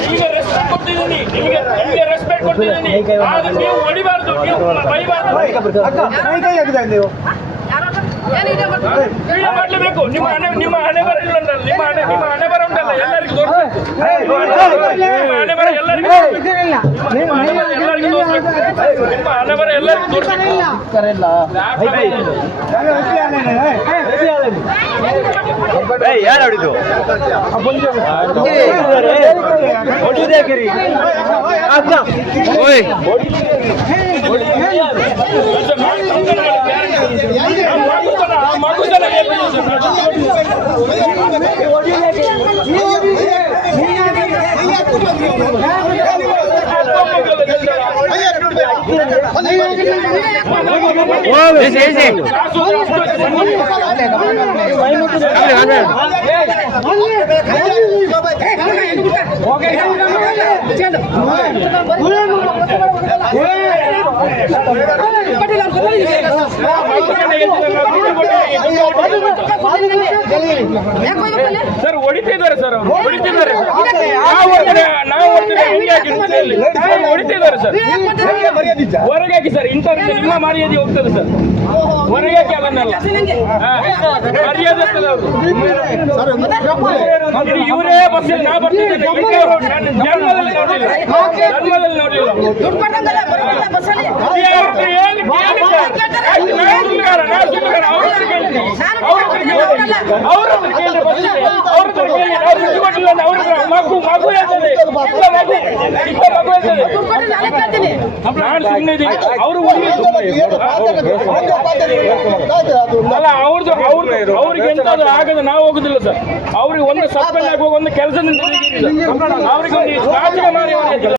ನಿಮಗೆ ರೆಸ್ಪೆಕ್ಟ್ ಕೊಡ್ತಿದ್ದೀನಿ, ನಿಮಗೆ ರೆಸ್ಪೆಕ್ಟ್ ಕೊಡ್ತಿದ್ದೀನಿ. ಆದ್ರೆ ನೀವು ಹೊಡಿಬಾರ್ದು, ನೀವು ಬೈಬಾರ್ದು. ವಿಡಿಯೋ ಮಾಡಲೇಬೇಕು. ನಿಮ್ಮ ಹಣೆ ಬರ ಇಲ್ಲ, ನಿಮ್ಮ ಹಣೆ ಬರ ಉಂಟಲ್ಲ, ಎಲ್ಲರಿಗೂ ನಿಮ್ಮ ಹಣೆ ಬರ ಎಲ್ಲರಿಗೂ ನಿಮ್ಮ ಹಣೆ ಬರ ಎಲ್ಲರಿಗೂ ಯಾರು ಹೊಡಿತು ಸರ್ ಹೊಡಿತಿದ್ದಾರೆ, ಸರ್ ಹೊಡಿತಿದ್ದಾರೆ. ನಾವು ಹೊಡಿತಿದ್ದಾರೆ ಸರ್. ಹೊರಗೆ ಹಾಕಿ ಸರ್, ಇಂಥವ್ರಿಂದ ನಿಮ್ಮ ಮರ್ಯಾದೆ ಹೋಗ್ತದೆ ಸರ್. ಹೊರಗೆ ಹಾಕಿ ಅದನ್ನೆಲ್ಲ ಮರ್ಯಾದೆ ಇರ್ತದೆ. ಇವರೇ ಬಸ್ಸಲ್ಲಿ ನಾ ಬರ್ತಿದ್ದೇನೆ, ಜನ್ಮದಲ್ಲಿ ನೋಡಿಲ್ಲ. ಮಗು ಹೇಳ್ತದೆ, ನಾನು ಸುಮ್ಮನೆ ಅವರು ಅಲ್ಲ, ಅವ್ರಿಗೆ ಎಂತಾದ್ರೂ ಆಗದ ನಾವು ಹೋಗುದಿಲ್ಲ ಸರ್. ಅವ್ರಿಗೆ ಒಂದು ಸಸ್ಪೆಂಡ್ ಆಗುವಾಗ ಒಂದು ಕೆಲಸದಿಂದ ಅವ್ರಿಗೆ ಒಂದು ಮಾರಿ